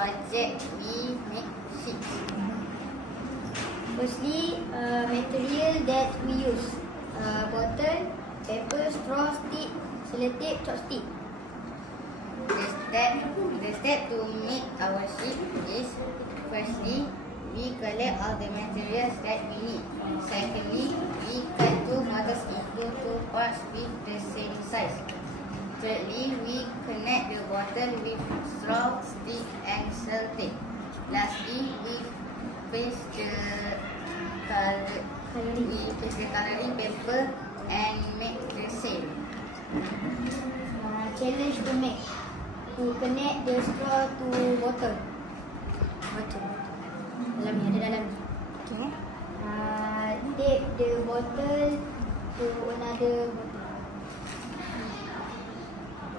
project we make sheets. Firstly, material that we use: bottle, paper, straw, stick, sellotape, chopstick. The step to make our sheet is: firstly, we collect all the materials that we need. Secondly, we cut two bottles into two parts with the same size. Thirdly, we connect the bottle with straw, stick and sellotape. Lastly, we paste the coloring paper and make the same. Challenge to make: to connect the straw to bottle. Dalam ni, ada dalam ni. Okay. Tape the bottle to another bottle.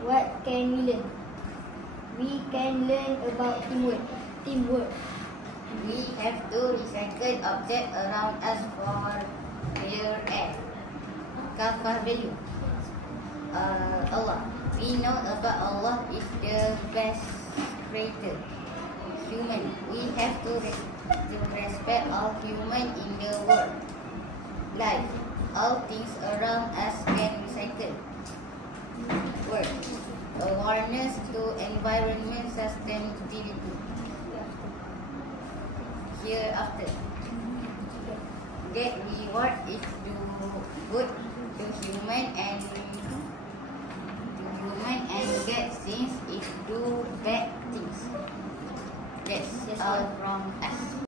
What can we learn? We can learn about teamwork. We have to recycle objects around us for their air. Kafah value. Allah. We know about Allah is the best creator. Human. We have to respect all human in the world. Life. All things around us can recycle. Work. Awareness to environment sustainability. Hereafter. Get reward if do good to human and get things if do bad things. That's all from us.